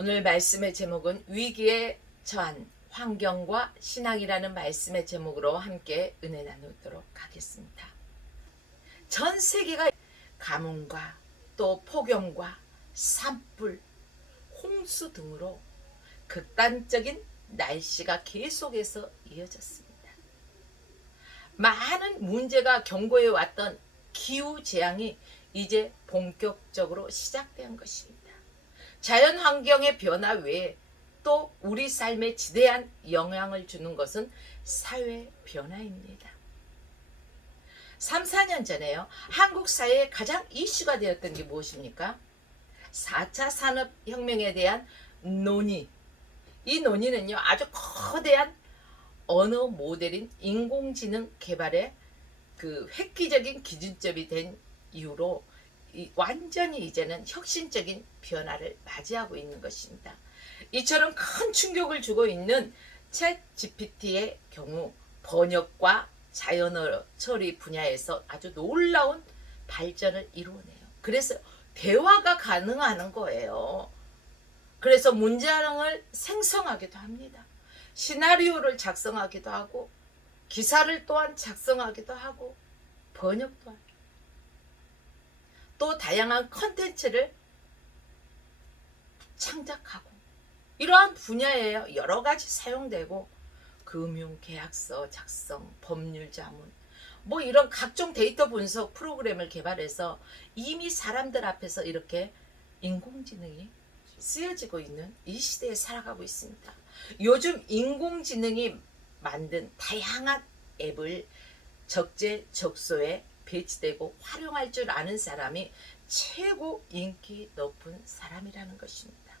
오늘 말씀의 제목은 위기에 처한 환경과 신앙이라는 말씀의 제목으로 함께 은혜 나누도록 하겠습니다. 전 세계가 가뭄과 또 폭염과 산불, 홍수 등으로 극단적인 날씨가 계속해서 이어졌습니다. 많은 문제가 경고해 왔던 기후재앙이 이제 본격적으로 시작된 것입니다. 자연환경의 변화 외에 또 우리 삶에 지대한 영향을 주는 것은 사회 변화입니다. 3, 4년 전에요. 한국 사회에 가장 이슈가 되었던 게 무엇입니까? 4차 산업혁명에 대한 논의. 이 논의는요, 아주 거대한 언어 모델인 인공지능 개발의 그 획기적인 기준점이 된 이후로 완전히 이제는 혁신적인 변화를 맞이하고 있는 것입니다. 이처럼 큰 충격을 주고 있는 챗 GPT의 경우 번역과 자연어 처리 분야에서 아주 놀라운 발전을 이루어내요. 그래서 대화가 가능한 거예요. 그래서 문장을 생성하기도 합니다. 시나리오를 작성하기도 하고 기사를 또한 작성하기도 하고 번역도 하고 또 다양한 컨텐츠를 창작하고 이러한 분야에 여러 가지 사용되고 금융계약서 작성, 법률 자문 뭐 이런 각종 데이터 분석 프로그램을 개발해서 이미 사람들 앞에서 이렇게 인공지능이 쓰여지고 있는 이 시대에 살아가고 있습니다. 요즘 인공지능이 만든 다양한 앱을 적재적소에 배치되고 활용할 줄 아는 사람이 최고 인기 높은 사람이라는 것입니다.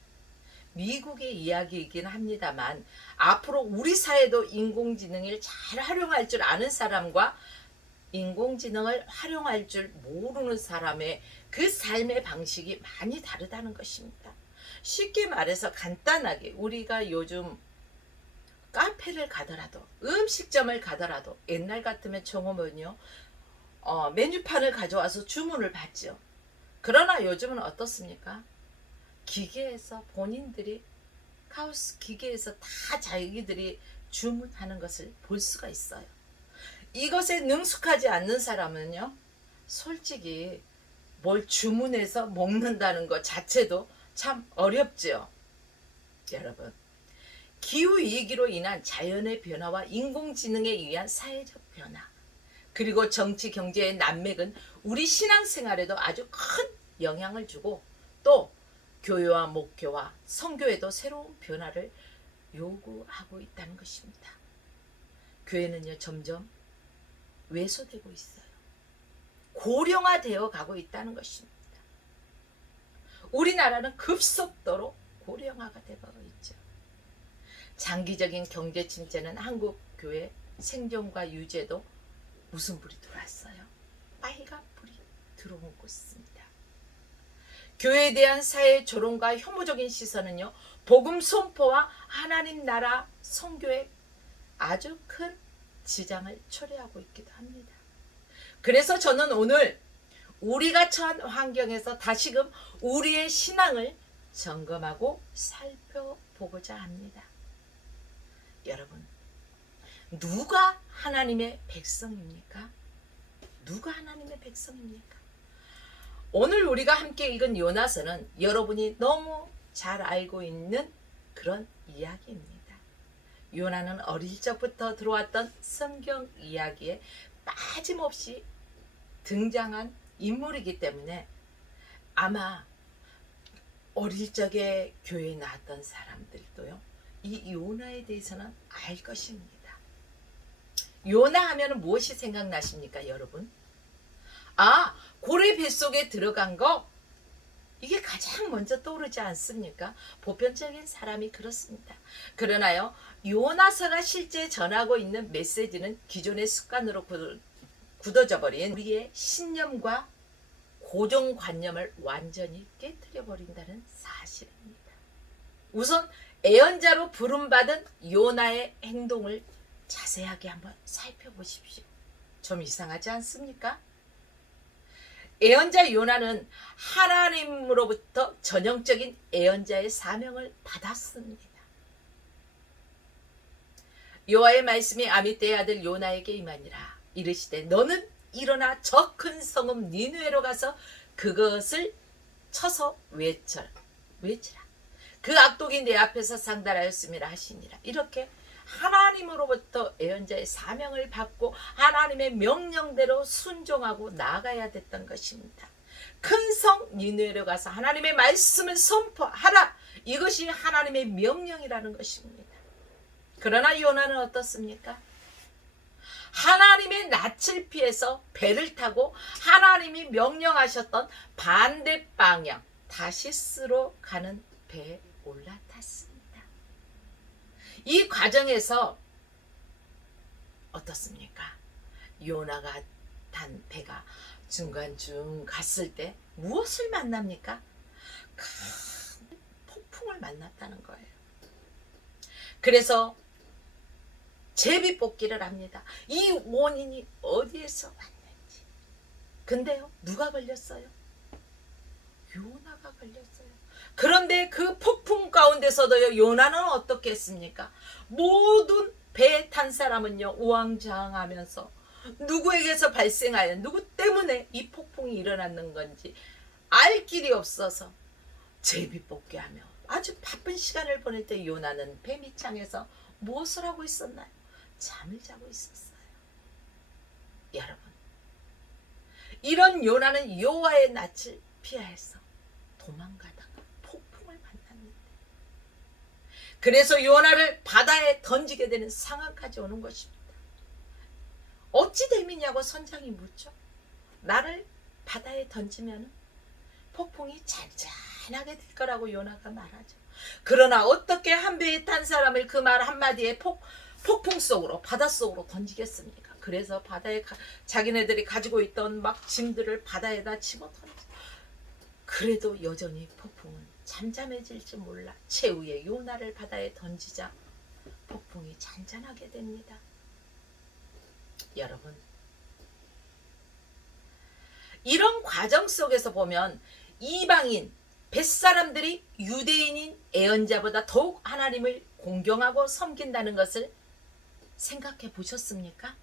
미국의 이야기이긴 합니다만 앞으로 우리 사회도 인공지능을 잘 활용할 줄 아는 사람과 인공지능을 활용할 줄 모르는 사람의 그 삶의 방식이 많이 다르다는 것입니다. 쉽게 말해서 간단하게 우리가 요즘 카페를 가더라도 음식점을 가더라도 옛날 같으면 종업원이요 메뉴판을 가져와서 주문을 받죠. 그러나 요즘은 어떻습니까? 기계에서 본인들이 카오스 기계에서 다 자기들이 주문하는 것을 볼 수가 있어요. 이것에 능숙하지 않는 사람은요, 솔직히 뭘 주문해서 먹는다는 것 자체도 참 어렵죠. 여러분, 기후위기로 인한 자연의 변화와 인공지능에 의한 사회적 변화 그리고 정치 경제의 난맥은 우리 신앙생활에도 아주 큰 영향을 주고 또 교회와 목교와 선교에도 새로운 변화를 요구하고 있다는 것입니다. 교회는요 점점 왜소되고 있어요. 고령화되어 가고 있다는 것입니다. 우리나라는 급속도로 고령화가 되고 있죠. 장기적인 경제 침체는 한국 교회 생존과 유지에도 무슨 불이 들어왔어요? 빨간 불이 들어오고 있습니다. 교회에 대한 사회의 조롱과 혐오적인 시선은요, 복음 선포와 하나님 나라 선교에 아주 큰 지장을 초래하고 있기도 합니다. 그래서 저는 오늘 우리가 처한 환경에서 다시금 우리의 신앙을 점검하고 살펴보고자 합니다. 여러분, 누가 하나님의 백성입니까? 누가 하나님의 백성입니까? 오늘 우리가 함께 읽은 요나서는 여러분이 너무 잘 알고 있는 그런 이야기입니다. 요나는 어릴 적부터 들어왔던 성경 이야기에 빠짐없이 등장한 인물이기 때문에 아마 어릴 적에 교회에 나왔던 사람들도요, 이 요나에 대해서는 알 것입니다. 요나 하면 무엇이 생각나십니까, 여러분? 고래 뱃속에 들어간 거, 이게 가장 먼저 떠오르지 않습니까? 보편적인 사람이 그렇습니다. 그러나요, 요나서가 실제 전하고 있는 메시지는 기존의 습관으로 굳어져 버린 우리의 신념과 고정관념을 완전히 깨뜨려 버린다는 사실입니다. 우선 애언자로 부름받은 요나의 행동을 자세하게 한번 살펴보십시오. 좀 이상하지 않습니까? 예언자 요나는 하나님으로부터 전형적인 예언자의 사명을 받았습니다. 여호와의 말씀이 아미떼의 아들 요나에게 임하니라. 이르시되 너는 일어나 저 큰 성읍 니느웨로 가서 그것을 쳐서 외치라. 그 악독이 내 앞에서 상달하였음이라 하시니라. 이렇게 하나님으로부터 예언자의 사명을 받고 하나님의 명령대로 순종하고 나아가야 됐던 것입니다. 큰 성 니느웨로 가서 하나님의 말씀을 선포하라. 이것이 하나님의 명령이라는 것입니다. 그러나 요나는 어떻습니까? 하나님의 낯을 피해서 배를 타고 하나님이 명령하셨던 반대 방향 다시스로 가는 배에 올라탔습니다. 이 과정에서 어떻습니까? 요나가 탄 배가 중간중 갔을 때 무엇을 만납니까? 큰 폭풍을 만났다는 거예요. 그래서 제비뽑기를 합니다. 이 원인이 어디에서 왔는지. 근데요, 누가 걸렸어요? 요나가 걸렸어요. 그런데 그 폭풍 가운데서도요, 요나는 어떻게 했습니까? 모든 배에 탄 사람은요, 우왕좌왕하면서 누구에게서 발생하여 누구 때문에 이 폭풍이 일어났는 건지 알 길이 없어서 제비뽑기하며 아주 바쁜 시간을 보낼 때 요나는 배 밑창에서 무엇을 하고 있었나요? 잠을 자고 있었어요. 여러분, 이런 요나는 여호와의 낯을 피하여서 도망가다가 폭풍을 만났는데, 그래서 요나를 바다에 던지게 되는 상황까지 오는 것입니다. 어찌 됨이냐고 선장이 묻죠. 나를 바다에 던지면 폭풍이 잔잔하게 될 거라고 요나가 말하죠. 그러나 어떻게 한 배에 탄 사람을 그 말 한마디에 폭풍 속으로, 바닷속으로 던지겠습니까? 그래서 바다에 자기네들이 가지고 있던 막 짐들을 바다에다 집어던져. 그래도 여전히 폭풍은 잠잠해질지 몰라 최후의 요나를 바다에 던지자 폭풍이 잔잔하게 됩니다. 여러분, 이런 과정 속에서 보면 이방인, 뱃사람들이 유대인인 예언자보다 더욱 하나님을 공경하고 섬긴다는 것을 생각해 보셨습니까?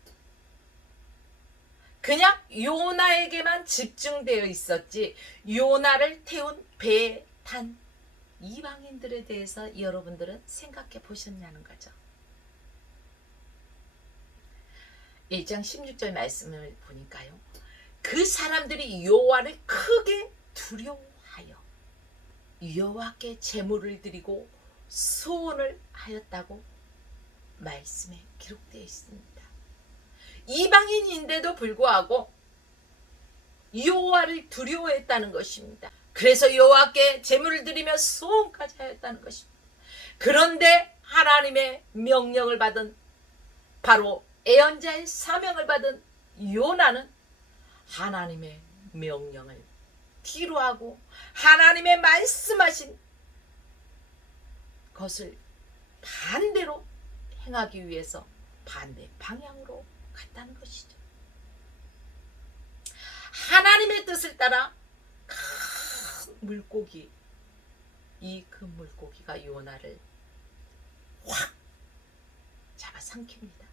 그냥 요나에게만 집중되어 있었지 요나를 태운 배에 탄 이방인들에 대해서 여러분들은 생각해 보셨냐는 거죠. 1장 16절 말씀을 보니까요, 그 사람들이 여호와를 크게 두려워하여 여호와께 제물을 드리고 소원을 하였다고 말씀에 기록되어 있습니다. 이방인인데도 불구하고 여호와를 두려워했다는 것입니다. 그래서 여호와께 제물을 드리며 소원까지 하였다는 것입니다. 그런데 하나님의 명령을 받은, 바로 예언자의 사명을 받은 요나는 하나님의 명령을 뒤로하고 하나님의 말씀하신 것을 반대로 행하기 위해서 반대 방향으로 갔다는 것이죠. 하나님의 뜻을 따라 큰 물고기, 이 큰 물고기가 요나를 확 잡아삼킵니다.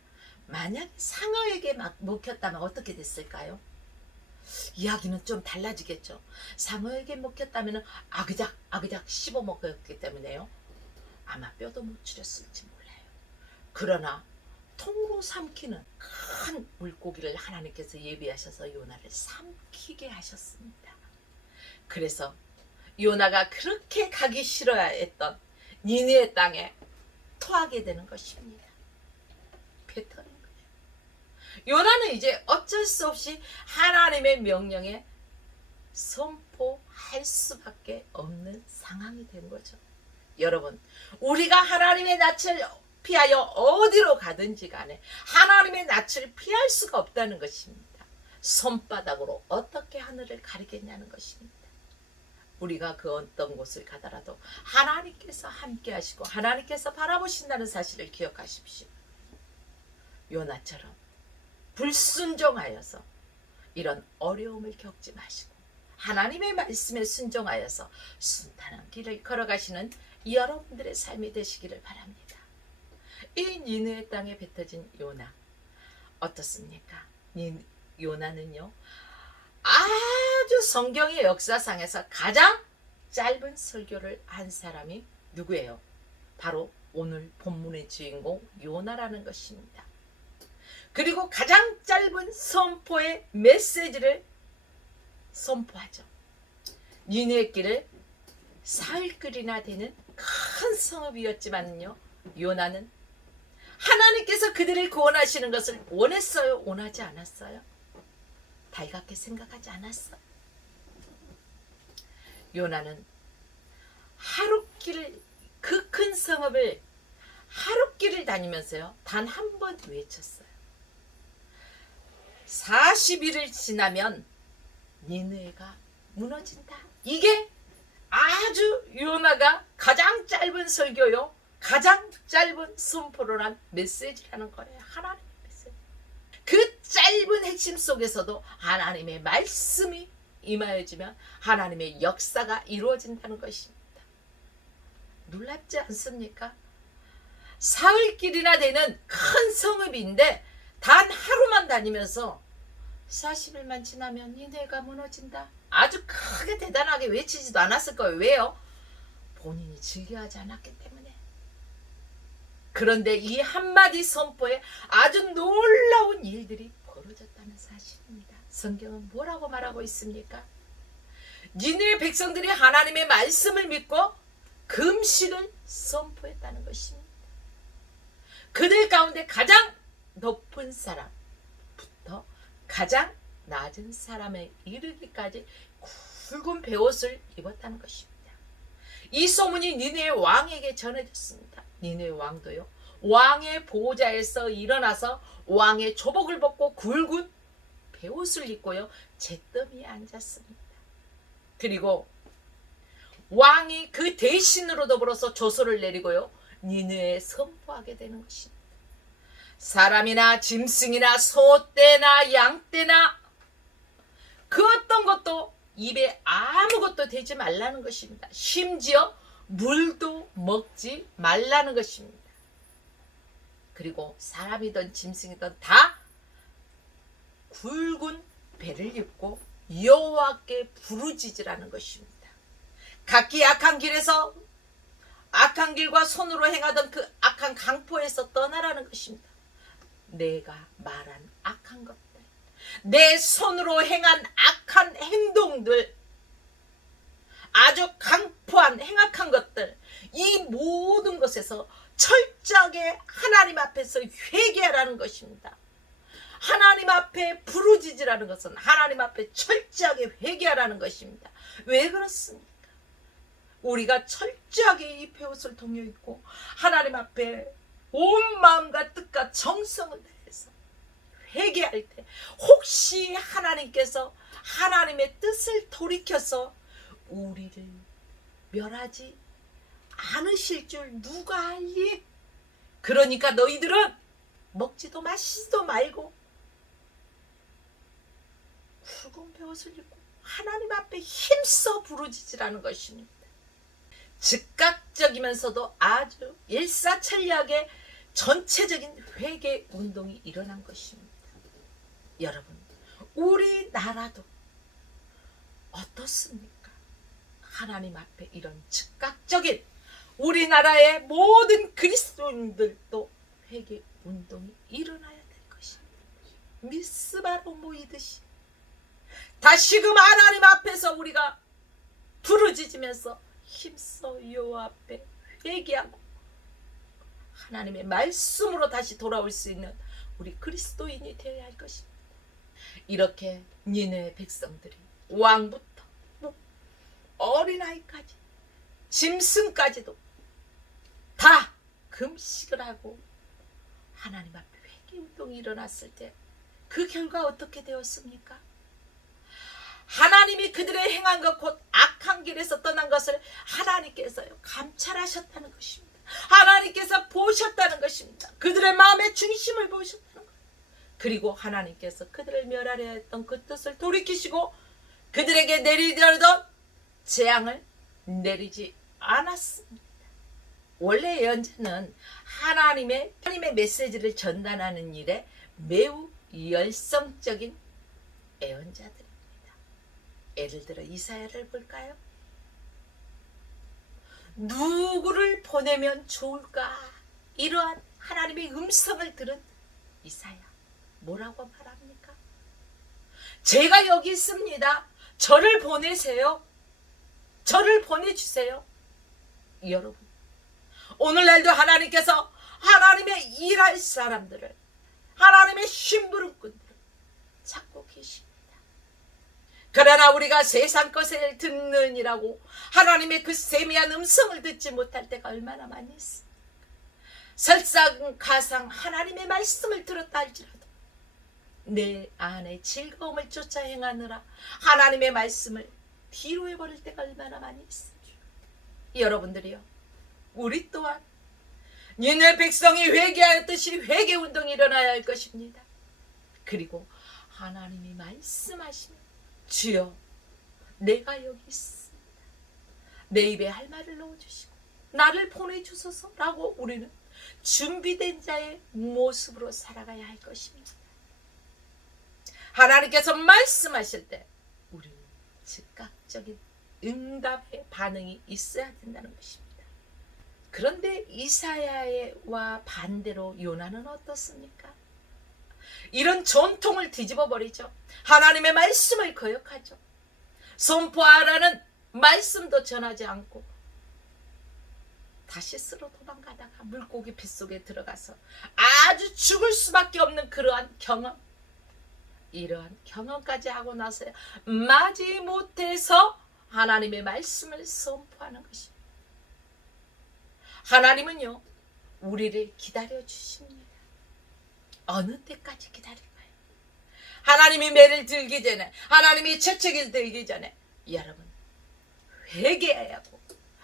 만약 상어에게 막 먹혔다면 어떻게 됐을까요? 이야기는 좀 달라지겠죠. 상어에게 먹혔다면 아그작 씹어먹었기 때문에요, 아마 뼈도 못 추렸을지 몰라요. 그러나 통으로 삼키는 큰 물고기를 하나님께서 예비하셔서 요나를 삼키게 하셨습니다. 그래서 요나가 그렇게 가기 싫어했던 니느웨 땅에 토하게 되는 것입니다. 뱉어낸 거예요. 요나는 이제 어쩔 수 없이 하나님의 명령에 선포할 수밖에 없는 상황이 된 거죠. 여러분, 우리가 하나님의 낯을 피하여 어디로 가든지 간에 하나님의 낯을 피할 수가 없다는 것입니다. 손바닥으로 어떻게 하늘을 가리겠냐는 것입니다. 우리가 그 어떤 곳을 가더라도 하나님께서 함께 하시고 하나님께서 바라보신다는 사실을 기억하십시오. 요나처럼 불순종하여서 이런 어려움을 겪지 마시고 하나님의 말씀에 순종하여서 순탄한 길을 걸어가시는 여러분들의 삶이 되시기를 바랍니다. 이 니느웨 땅에 뱉어진 요나 어떻습니까? 요나는요, 아주 성경의 역사상에서 가장 짧은 설교를 한 사람이 누구예요? 바로 오늘 본문의 주인공 요나라는 것입니다. 그리고 가장 짧은 선포의 메시지를 선포하죠. 니느웨 길을 사흘길이나 되는 큰 성읍이었지만요, 요나는 하나님께서 그들을 구원하시는 것을 원했어요? 원하지 않았어요? 달갑게 생각하지 않았어요. 요나는 하룻길을, 그 큰 성읍을 하룻길을 다니면서요, 단 한 번 외쳤어요. 40일을 지나면 니느웨가 무너진다. 이게 아주 요나가 가장 짧은 설교요, 가장 짧은 선포를 한 메시지라는 거예요. 하나님의 메시지. 그 짧은 핵심 속에서도 하나님의 말씀이 임하여지면 하나님의 역사가 이루어진다는 것입니다. 놀랍지 않습니까? 사흘길이나 되는 큰 성읍인데 단 하루만 다니면서 40일만 지나면 니느웨가 무너진다. 아주 크게 대단하게 외치지도 않았을 거예요. 왜요? 본인이 즐겨하지 않았기 때문에. 그런데 이 한마디 선포에 아주 놀라운 일들이 벌어졌다는 사실입니다. 성경은 뭐라고 말하고 있습니까? 니느웨 백성들이 하나님의 말씀을 믿고 금식을 선포했다는 것입니다. 그들 가운데 가장 높은 사람부터 가장 낮은 사람에 이르기까지 굵은 베옷을 입었다는 것입니다. 이 소문이 니느웨 왕에게 전해졌습니다. 니느웨 왕도요, 왕의 보좌에서 일어나서 왕의 조복을 벗고 굵은 베옷을 입고요, 잿더미에 앉았습니다. 그리고 왕이 그 대신으로 더불어서 조서를 내리고요, 니느웨에 선포하게 되는 것입니다. 사람이나 짐승이나 소떼나 양떼나 그 어떤 것도 입에 아무것도 대지 말라는 것입니다. 심지어 물도 먹지 말라는 것입니다. 그리고 사람이든 짐승이든 다 굵은 배를 입고 여호와께 부르짖으라는 것입니다. 각기 악한 길에서, 악한 길과 손으로 행하던 그 악한 강포에서 떠나라는 것입니다. 내가 말한 악한 것들, 내 손으로 행한 악한 행동들, 아주 강포한 행악한 것들, 이 모든 것에서 철저하게 하나님 앞에서 회개하라는 것입니다. 하나님 앞에 부르짖으라는 것은 하나님 앞에 철저하게 회개하라는 것입니다. 왜 그렇습니까? 우리가 철저하게 이 베옷을 동여 입고 하나님 앞에 온 마음과 뜻과 정성을 다해서 회개할 때 혹시 하나님께서 하나님의 뜻을 돌이켜서 우리를 멸하지 않으실 줄 누가 알리? 그러니까 너희들은 먹지도 마시지도 말고 굵은 베옷을 입고 하나님 앞에 힘써 부르짖으라는 것입니다. 즉각적이면서도 아주 일사천리하게 전체적인 회개 운동이 일어난 것입니다. 여러분, 우리나라도 어떻습니까? 하나님 앞에 이런 즉각적인, 우리나라의 모든 그리스도인들도 회개 운동이 일어나야 될 것입니다. 미스바로 모이듯이 다시금 하나님 앞에서 우리가 부르짖으면서 힘써 여호와 앞에 회개하고 하나님의 말씀으로 다시 돌아올 수 있는 우리 그리스도인이 되어야 할 것입니다. 이렇게 니느웨 백성들이 왕부터 어린아이까지 짐승까지도 다 금식을 하고 하나님 앞에 회개운동이 일어났을 때 그 결과 어떻게 되었습니까? 하나님이 그들의 행한 것, 곧 악한 길에서 떠난 것을 하나님께서요 감찰하셨다는 것입니다. 하나님께서 보셨다는 것입니다. 그들의 마음의 중심을 보셨다는 거예요. 그리고 하나님께서 그들을 멸하려 했던 그 뜻을 돌이키시고 그들에게 내리려던 재앙을 내리지 않았습니다. 원래 예언자는 하나님의 메시지를 전달하는 일에 매우 열성적인 예언자들입니다. 예를 들어 이사야를 볼까요? 누구를 보내면 좋을까? 이러한 하나님의 음성을 들은 이사야 뭐라고 말합니까? 제가 여기 있습니다. 저를 보내세요. 저를 보내주세요. 여러분, 오늘날도 하나님께서 하나님의 일할 사람들을, 하나님의 심부름꾼들을 찾고 계십니다. 그러나 우리가 세상 것을 듣느니라고 하나님의 그 세미한 음성을 듣지 못할 때가 얼마나 많이 있습니까? 설상가상 하나님의 말씀을 들었다 할지라도 내 안에 즐거움을 쫓아 행하느라 하나님의 말씀을 뒤로 해버릴 때가 얼마나 많이 있습니까? 여러분들이요, 우리 또한 니네 백성이 회개하였듯이 회개운동이 일어나야 할 것입니다. 그리고 하나님이 말씀하시면 주여 내가 여기 있습니다. 내 입에 할 말을 넣어주시고 나를 보내주소서라고 우리는 준비된 자의 모습으로 살아가야 할 것입니다. 하나님께서 말씀하실 때 우리는 즉각적인 응답의 반응이 있어야 된다는 것입니다. 그런데 이사야와 반대로 요나는 어떻습니까? 이런 전통을 뒤집어 버리죠. 하나님의 말씀을 거역하죠. 선포하라는 말씀도 전하지 않고 다시스로 도망가다가 물고기 뱃속에 들어가서 아주 죽을 수밖에 없는 그러한 경험, 이러한 경험까지 하고 나서야 마지못해서 하나님의 말씀을 선포하는 것입니다. 하나님은요, 우리를 기다려 주십니다. 어느 때까지 기다릴까요? 하나님이 매를 들기 전에, 하나님이 채찍을 들기 전에 여러분 회개해야 하고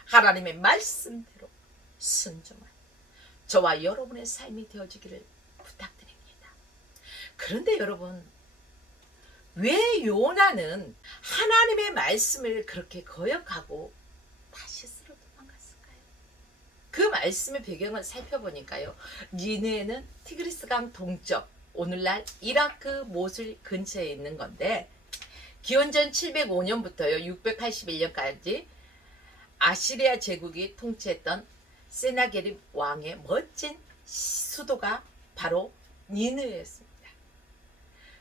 하나님의 말씀대로 순종한 저와 여러분의 삶이 되어지기를 부탁드립니다. 그런데 여러분, 왜 요나는 하나님의 말씀을 그렇게 거역하고 다시스로 도망갔을까요? 그 말씀의 배경을 살펴보니까요, 니느웨는 티그리스강 동쪽, 오늘날 이라크 모술 근처에 있는 건데 기원전 705년부터요 681년까지 아시리아 제국이 통치했던 세나게립 왕의 멋진 수도가 바로 니느웨였습니다.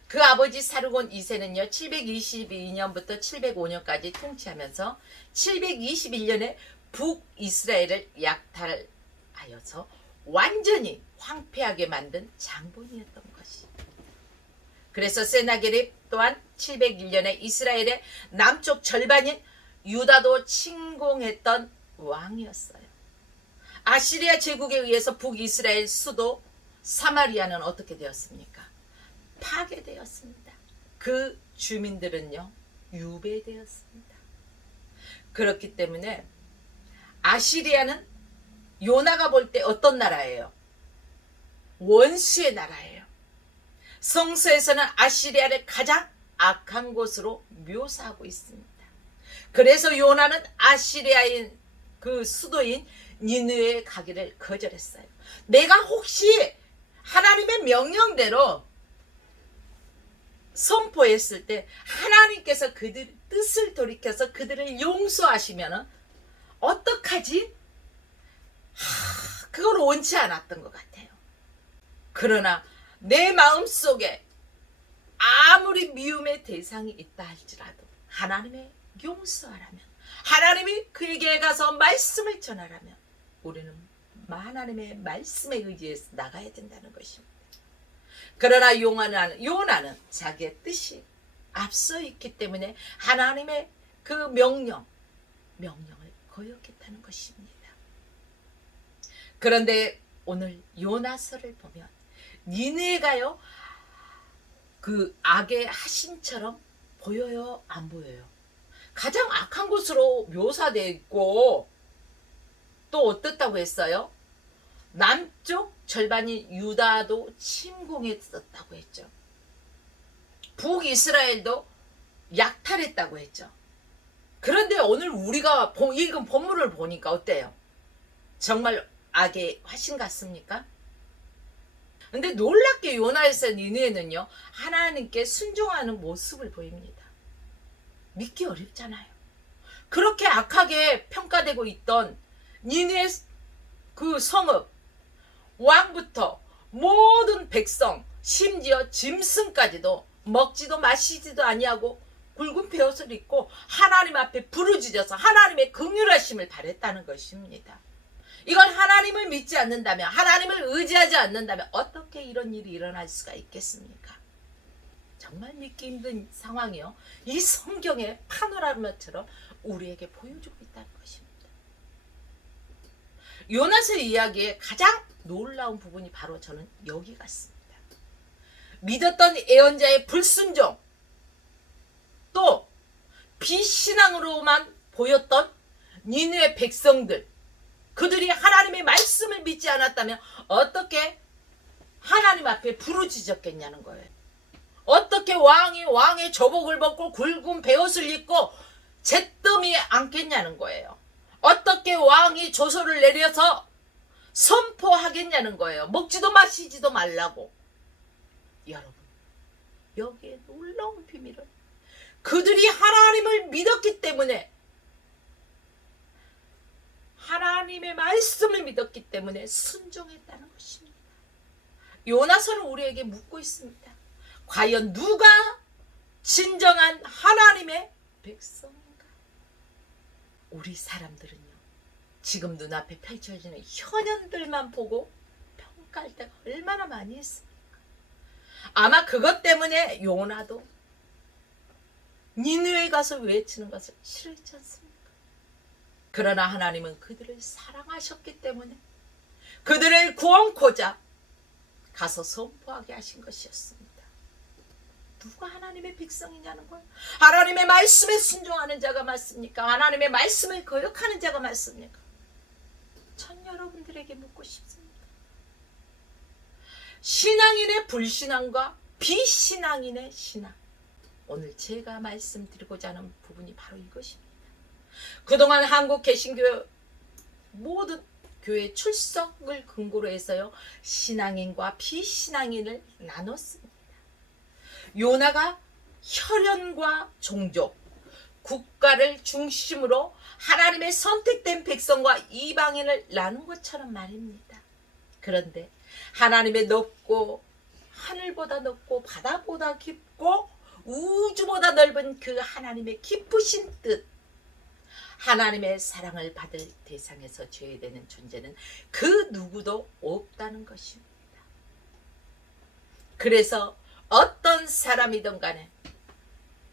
그 아버지 사르곤 2세는요 722년부터 705년까지 통치하면서 721년에 북이스라엘을 약탈하여서 완전히 황폐하게 만든 장본이었던 것이. 그래서 세나게립 또한 701년에 이스라엘의 남쪽 절반인 유다도 침공했던 왕이었어요. 아시리아 제국에 의해서 북이스라엘 수도 사마리아는 어떻게 되었습니까? 파괴되었습니다. 그 주민들은요 유배되었습니다. 그렇기 때문에 아시리아는 요나가 볼 때 어떤 나라예요? 원수의 나라예요. 성서에서는 아시리아를 가장 악한 곳으로 묘사하고 있습니다. 그래서 요나는 아시리아인 그 수도인 니느웨에 가기를 거절했어요. 내가 혹시 하나님의 명령대로 선포했을 때 하나님께서 그들 뜻을 돌이켜서 그들을 용서하시면 어떡하지? 그걸 원치 않았던 것 같아요. 그러나 내 마음속에 아무리 미움의 대상이 있다 할지라도 하나님의 용서하라면, 하나님이 그에게 가서 말씀을 전하라면 우리는 하나님의 말씀에 의지해서 나가야 된다는 것입니다. 그러나 요나는 자기의 뜻이 앞서 있기 때문에 하나님의 그 명령을 거역했다는 것입니다. 그런데 오늘 요나서를 보면 니느웨가요 그 악의 하신처럼 보여요, 안 보여요? 가장 악한 곳으로 묘사되어 있고 또 어떻다고 했어요? 남쪽 절반인 유다도 침공했었다고 했죠. 북이스라엘도 약탈했다고 했죠. 그런데 오늘 우리가 읽은 본문을 보니까 어때요? 정말 악의 화신 같습니까? 근데 놀랍게 요나에서 니느웨는요, 하나님께 순종하는 모습을 보입니다. 믿기 어렵잖아요. 그렇게 악하게 평가되고 있던 니느웨 그 성읍, 왕부터 모든 백성, 심지어 짐승까지도 먹지도 마시지도 아니하고 굵은 베옷을 입고 하나님 앞에 부르짖어서 하나님의 긍휼하심을 바랬다는 것입니다. 이건 하나님을 믿지 않는다면, 하나님을 의지하지 않는다면 어떻게 이런 일이 일어날 수가 있겠습니까? 정말 믿기 힘든 상황이요. 이 성경의 파노라마처럼 우리에게 보여주고 있다는 것입니다. 요나서의 이야기의 가장 놀라운 부분이 바로 저는 여기 같습니다. 믿었던 예언자의 불순종, 또 비신앙으로만 보였던 니느웨 백성들, 그들이 하나님의 말씀을 믿지 않았다면 어떻게 하나님 앞에 부르짖었겠냐는 거예요. 어떻게 왕의 저복을 벗고 굵은 베옷을 입고 잿더미에 앉겠냐는 거예요. 어떻게 왕이 조서를 내려서 선포하겠냐는 거예요. 먹지도 마시지도 말라고. 여러분, 여기에 놀라운 비밀은 그들이 하나님을 믿었기 때문에, 하나님의 말씀을 믿었기 때문에 순종했다는 것입니다. 요나서는 우리에게 묻고 있습니다. 과연 누가 진정한 하나님의 백성인가? 우리 사람들은요, 지금 눈앞에 펼쳐지는 현현들만 보고 평가할 때가 얼마나 많이 있습니까? 아마 그것 때문에 요나도 니느웨에 가서 외치는 것을 싫어했지 않습니까? 그러나 하나님은 그들을 사랑하셨기 때문에 그들을 구원코자 가서 선포하게 하신 것이었습니다. 누가 하나님의 백성이냐는 거예요. 하나님의 말씀에 순종하는 자가 맞습니까? 하나님의 말씀을 거역하는 자가 맞습니까? 전 여러분들에게 묻고 싶습니다. 신앙인의 불신앙과 비신앙인의 신앙, 오늘 제가 말씀드리고자 하는 부분이 바로 이것입니다. 그동안 한국 개신교 모든 교회 출석을 근거로 해서요, 신앙인과 비신앙인을 나눴습니다. 요나가 혈연과 종족, 국가를 중심으로 하나님의 선택된 백성과 이방인을 나눈 것처럼 말입니다. 그런데 하나님의 높고 하늘보다 높고 바다보다 깊고 우주보다 넓은 그 하나님의 깊으신 뜻, 하나님의 사랑을 받을 대상에서 제외되는 존재는 그 누구도 없다는 것입니다. 그래서 어떤 사람이든 간에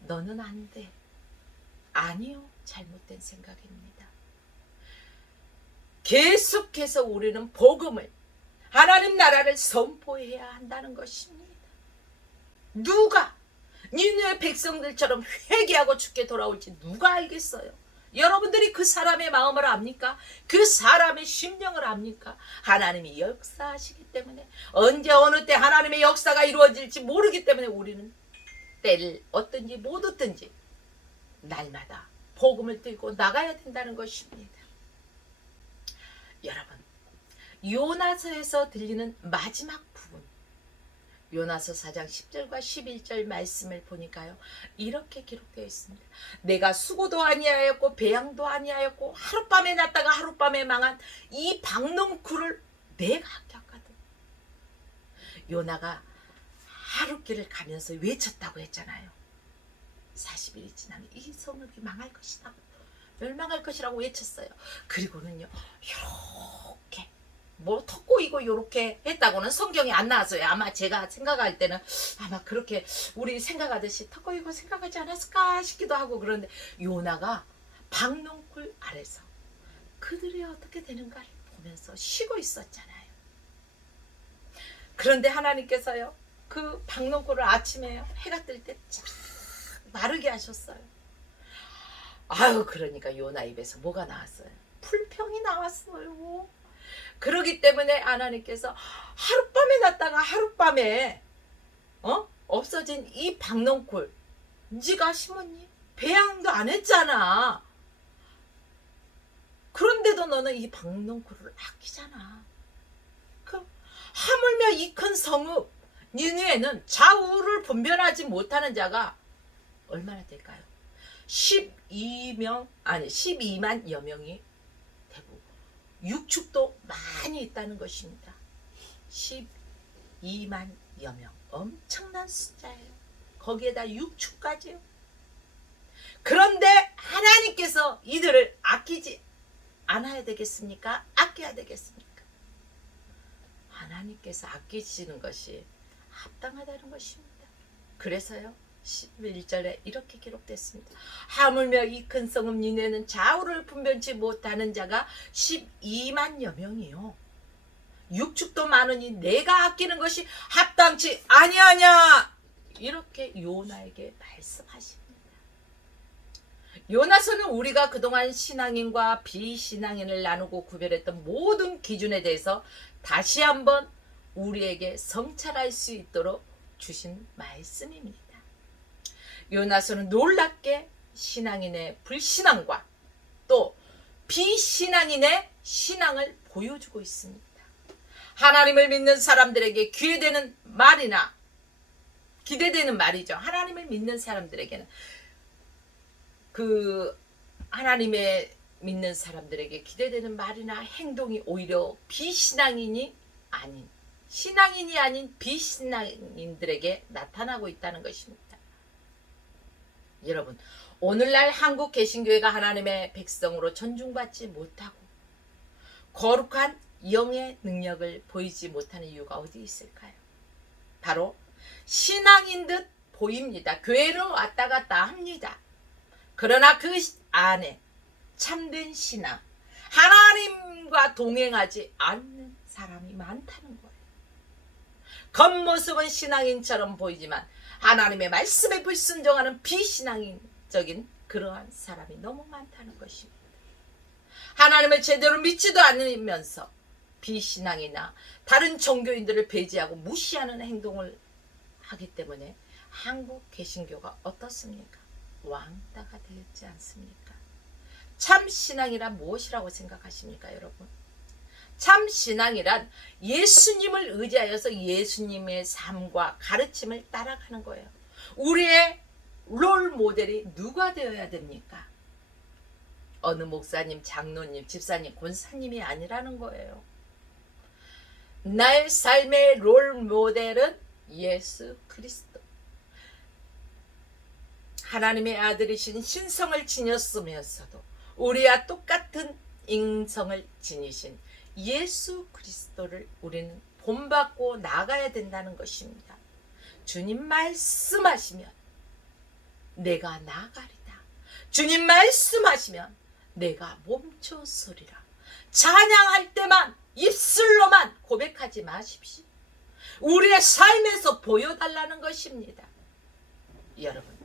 너는 안 돼. 아니요, 잘못된 생각입니다. 계속해서 우리는 복음을, 하나님 나라를 선포해야 한다는 것입니다. 누가 니느웨 백성들처럼 회개하고 죽게 돌아올지 누가 알겠어요? 여러분들이 그 사람의 마음을 압니까? 그 사람의 심령을 압니까? 하나님이 역사하시기 때문에, 언제 어느 때 하나님의 역사가 이루어질지 모르기 때문에 우리는 때를 얻든지 못 얻든지 날마다 복음을 들고 나가야 된다는 것입니다. 여러분, 요나서에서 들리는 마지막 부분, 요나서 4장 10절과 11절 말씀을 보니까요, 이렇게 기록되어 있습니다. 내가 수고도 아니하였고 배양도 아니하였고 하룻밤에 났다가 하룻밤에 망한 이 박농쿨을 내가 겪거든. 요나가 하룻길을 가면서 외쳤다고 했잖아요. 40일이 지나면 이 성읍이 망할 것이다, 멸망할 것이라고 외쳤어요. 그리고는요, 이렇게 턱 꼬이고 요렇게 했다고는 성경에 안 나왔어요. 아마 제가 생각할 때는 아마 그렇게 우리 생각하듯이 턱 꼬이고 생각하지 않았을까 싶기도 하고, 그런데 요나가 박농쿨 아래서 그들이 어떻게 되는가를 보면서 쉬고 있었잖아요. 그런데 하나님께서요, 그 박농쿨을 아침에 해가 뜰 때 쫙 마르게 하셨어요. 아유, 그러니까 요나 입에서 뭐가 나왔어요? 불평이 나왔어요. 그러기 때문에 하나님께서 하룻밤에 났다가 하룻밤에 없어진 이 박농쿨, 네가 심었니? 배양도 안 했잖아. 그런데도 너는 이 박농쿨을 아끼잖아. 하물며 이 큰 성읍 니느웨는 좌우를 분별하지 못하는 자가 얼마나 될까요? 12만여 명이 되고 육축도 많이 있다는 것입니다. 12만여 명, 엄청난 숫자예요. 거기에다 육축까지요. 그런데 하나님께서 이들을 아끼지 않아야 되겠습니까? 아껴야 되겠습니까? 하나님께서 아끼시는 것이 합당하다는 것입니다. 그래서요 11절에 이렇게 기록됐습니다. 하물며 이 큰 성읍 니느웨는 좌우를 분별치 못하는 자가 12만여 명이요. 육축도 많으니 내가 아끼는 것이 합당치 아니하냐. 이렇게 요나에게 말씀하십니다. 요나서는 우리가 그동안 신앙인과 비신앙인을 나누고 구별했던 모든 기준에 대해서 다시 한번 우리에게 성찰할 수 있도록 주신 말씀입니다. 요나서는 놀랍게 신앙인의 불신앙과 또 비신앙인의 신앙을 보여주고 있습니다. 하나님을 믿는 사람들에게 기대되는 말이죠. 하나님을 믿는 사람들에게는 하나님의 믿는 사람들에게 기대되는 말이나 행동이 오히려 신앙인이 아닌 비신앙인들에게 나타나고 있다는 것입니다. 여러분, 오늘날 한국 개신교회가 하나님의 백성으로 존중받지 못하고 거룩한 영의 능력을 보이지 못하는 이유가 어디 있을까요? 바로 신앙인 듯 보입니다. 교회로 왔다 갔다 합니다. 그러나 그 안에 참된 신앙, 하나님과 동행하지 않는 사람이 많다는 거예요. 겉모습은 신앙인처럼 보이지만 하나님의 말씀에 불순종하는 비신앙적인 그러한 사람이 너무 많다는 것입니다. 하나님을 제대로 믿지도 않으면서 비신앙이나 다른 종교인들을 배제하고 무시하는 행동을 하기 때문에 한국 개신교가 어떻습니까? 왕따가 되지 않습니까? 참 신앙이란 무엇이라고 생각하십니까, 여러분? 참 신앙이란 예수님을 의지하여서 예수님의 삶과 가르침을 따라가는 거예요. 우리의 롤 모델이 누가 되어야 됩니까? 어느 목사님, 장로님, 집사님, 권사님이 아니라는 거예요. 나의 삶의 롤 모델은 예수 그리스도. 하나님의 아들이신 신성을 지녔으면서도 우리와 똑같은 인성을 지니신 예수 그리스도를 우리는 본받고 나가야 된다는 것입니다. 주님 말씀하시면 내가 나가리다. 주님 말씀하시면 내가 멈춰서리라. 찬양할 때만 입술로만 고백하지 마십시오. 우리의 삶에서 보여달라는 것입니다. 여러분,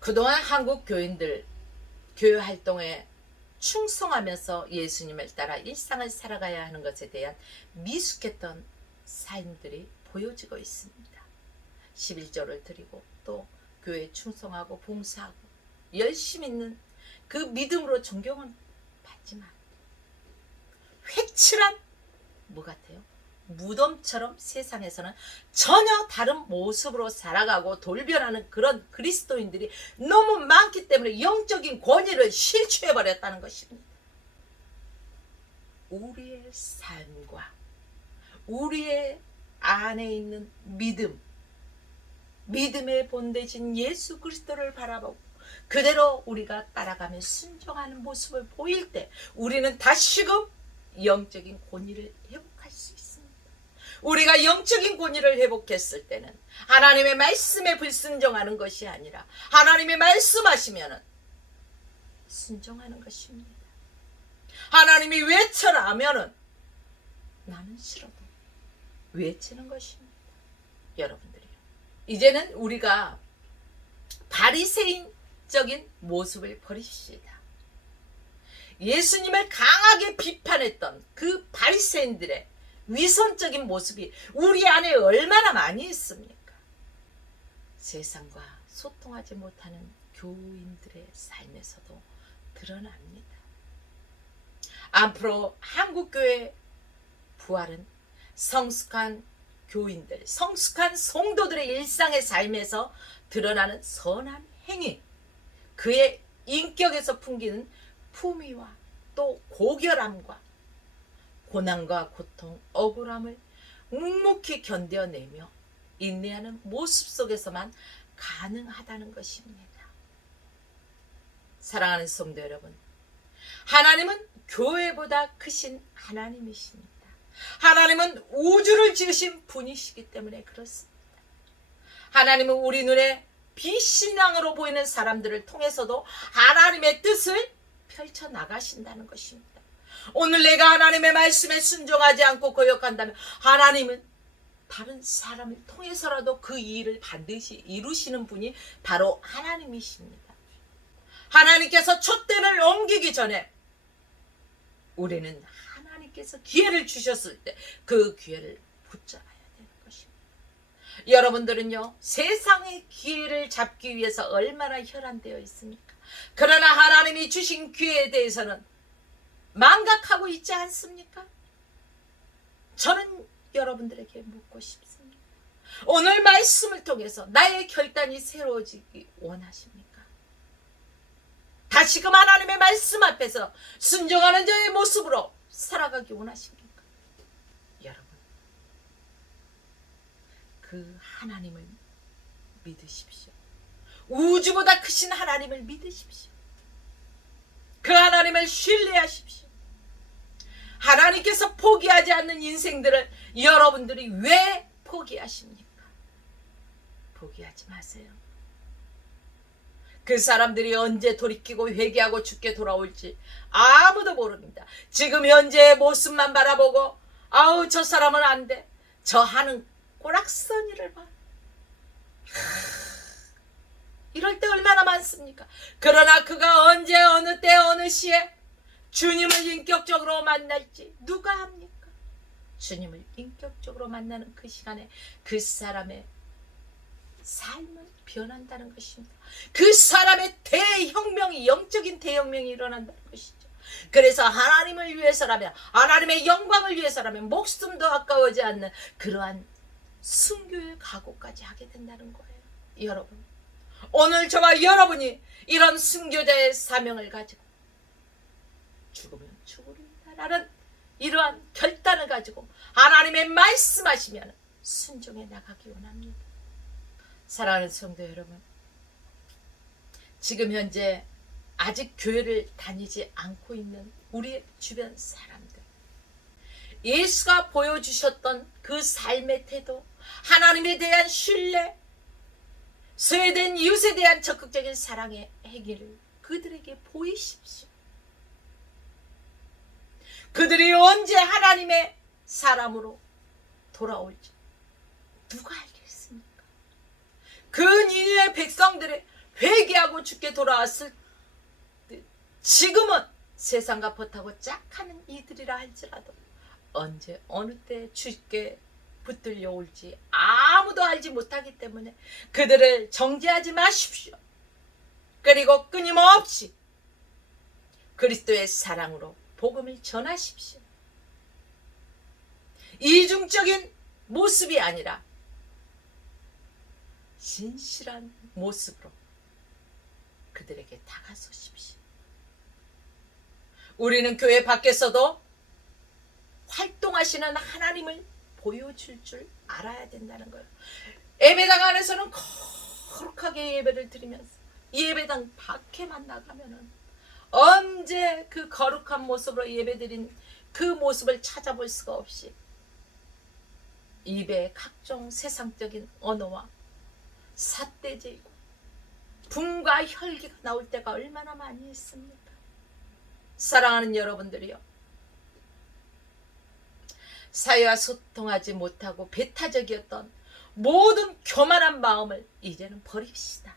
그동안 한국 교인들 교회 활동에 충성하면서 예수님을 따라 일상을 살아가야 하는 것에 대한 미숙했던 삶들이 보여지고 있습니다. 11조를 드리고 또 교회에 충성하고 봉사하고 열심히 있는 그 믿음으로 존경은 받지만 회칠한 뭐 같아요? 무덤처럼 세상에서는 전혀 다른 모습으로 살아가고 돌변하는 그런 그리스도인들이 너무 많기 때문에 영적인 권위를 실추해버렸다는 것입니다. 우리의 삶과 우리의 안에 있는 믿음의 본대신 예수 그리스도를 바라보고 그대로 우리가 따라가며 순종하는 모습을 보일 때 우리는 다시금 영적인 권위를 회복할 수 있습니다. 우리가 영적인 권위를 회복했을 때는 하나님의 말씀에 불순종하는 것이 아니라 하나님의 말씀하시면 순종하는 것입니다. 하나님이 외쳐라 하면은 나는 싫어도 외치는 것입니다. 여러분들이요, 이제는 우리가 바리새인적인 모습을 버리십시다. 예수님을 강하게 비판했던 그 바리새인들의 위선적인 모습이 우리 안에 얼마나 많이 있습니까? 세상과 소통하지 못하는 교인들의 삶에서도 드러납니다. 앞으로 한국교회 부활은 성숙한 교인들, 성숙한 성도들의 일상의 삶에서 드러나는 선한 행위, 그의 인격에서 풍기는 품위와 또 고결함과 고난과 고통, 억울함을 묵묵히 견뎌내며 인내하는 모습 속에서만 가능하다는 것입니다. 사랑하는 성도 여러분, 하나님은 교회보다 크신 하나님이십니다. 하나님은 우주를 지으신 분이시기 때문에 그렇습니다. 하나님은 우리 눈에 비신앙으로 보이는 사람들을 통해서도 하나님의 뜻을 펼쳐나가신다는 것입니다. 오늘 내가 하나님의 말씀에 순종하지 않고 거역한다면 하나님은 다른 사람을 통해서라도 그 일을 반드시 이루시는 분이 바로 하나님이십니다. 하나님께서 촛대를 옮기기 전에 우리는 하나님께서 기회를 주셨을 때 그 기회를 붙잡아야 되는 것입니다. 여러분들은요, 세상의 기회를 잡기 위해서 얼마나 혈안되어 있습니까? 그러나 하나님이 주신 기회에 대해서는 망각하고 있지 않습니까? 저는 여러분들에게 묻고 싶습니다. 오늘 말씀을 통해서 나의 결단이 새로워지기 원하십니까? 다시금 하나님의 말씀 앞에서 순종하는 저의 모습으로 살아가기 원하십니까? 여러분, 그 하나님을 믿으십시오. 우주보다 크신 하나님을 믿으십시오. 그 하나님을 신뢰하십시오. 하나님께서 포기하지 않는 인생들을 여러분들이 왜 포기하십니까? 포기하지 마세요. 그 사람들이 언제 돌이키고 회개하고 죽게 돌아올지 아무도 모릅니다. 지금 현재의 모습만 바라보고 아우 저 사람은 안 돼. 저 하는 꼬락서니를 봐. 이럴 때 얼마나 많습니까? 그러나 그가 언제 어느 때 어느 시에 주님을 인격적으로 만날지 누가 합니까? 주님을 인격적으로 만나는 그 시간에 그 사람의 삶은 변한다는 것입니다. 그 사람의 대혁명이, 영적인 대혁명이 일어난다는 것이죠. 그래서 하나님을 위해서라면, 하나님의 영광을 위해서라면 목숨도 아까워지 않는 그러한 순교의 각오까지 하게 된다는 거예요. 여러분, 오늘 저와 여러분이 이런 순교자의 사명을 가지고 죽으면 죽으리라는 이러한 결단을 가지고 하나님의 말씀하시면 순종해 나가기 원합니다. 사랑하는 성도 여러분, 지금 현재 아직 교회를 다니지 않고 있는 우리 주변 사람들, 예수가 보여주셨던 그 삶의 태도, 하나님에 대한 신뢰, 소외된 이웃에 대한 적극적인 사랑의 행위를 그들에게 보이십시오. 그들이 언제 하나님의 사람으로 돌아올지 누가 알겠습니까? 그 니느웨 백성들의 회개하고 죽게 돌아왔을 때 지금은 세상과 버타고 짝하는 이들이라 할지라도 언제 어느 때 죽게 붙들려 올지 아무도 알지 못하기 때문에 그들을 정죄하지 마십시오. 그리고 끊임없이 그리스도의 사랑으로 복음을 전하십시오. 이중적인 모습이 아니라 진실한 모습으로 그들에게 다가서십시오. 우리는 교회 밖에서도 활동하시는 하나님을 보여줄 줄 알아야 된다는 거예요. 예배당 안에서는 거룩하게 예배를 드리면서 예배당 밖에만 나가면은 언제 그 거룩한 모습으로 예배드린 그 모습을 찾아볼 수가 없이 입에 각종 세상적인 언어와 삿대질고 분과 혈기가 나올 때가 얼마나 많이 있습니까? 사랑하는 여러분들이요, 사회와 소통하지 못하고 배타적이었던 모든 교만한 마음을 이제는 버립시다.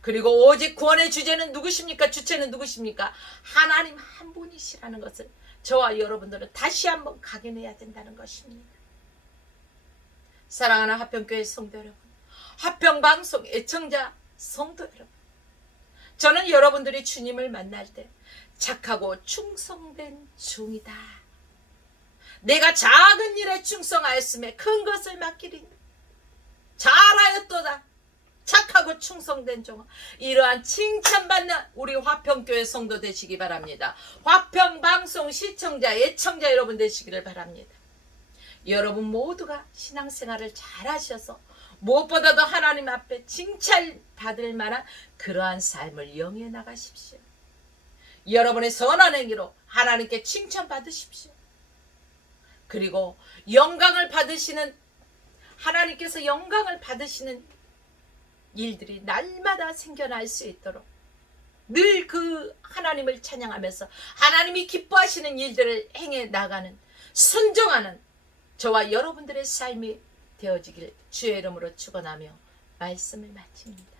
그리고 오직 구원의 주제는 누구십니까? 주체는 누구십니까? 하나님 한 분이시라는 것을 저와 여러분들은 다시 한번 각인해야 된다는 것입니다. 사랑하는 하평교회 성도 여러분, 화평방송 애청자 성도 여러분, 저는 여러분들이 주님을 만날 때 착하고 충성된 종이다. 내가 작은 일에 충성하였음에 큰 것을 맡기리니 잘하였도다. 착하고 충성된 종, 이러한 칭찬받는 우리 화평교회 성도 되시기 바랍니다. 화평방송 시청자 애청자 여러분 되시기를 바랍니다. 여러분 모두가 신앙생활을 잘 하셔서 무엇보다도 하나님 앞에 칭찬받을 만한 그러한 삶을 영위해 나가십시오. 여러분의 선한 행위로 하나님께 칭찬받으십시오. 그리고 영광을 받으시는, 하나님께서 영광을 받으시는 일들이 날마다 생겨날 수 있도록 늘 그 하나님을 찬양하면서 하나님이 기뻐하시는 일들을 행해 나가는, 순종하는 저와 여러분들의 삶이 되어지길 주의 이름으로 축원하며 말씀을 마칩니다.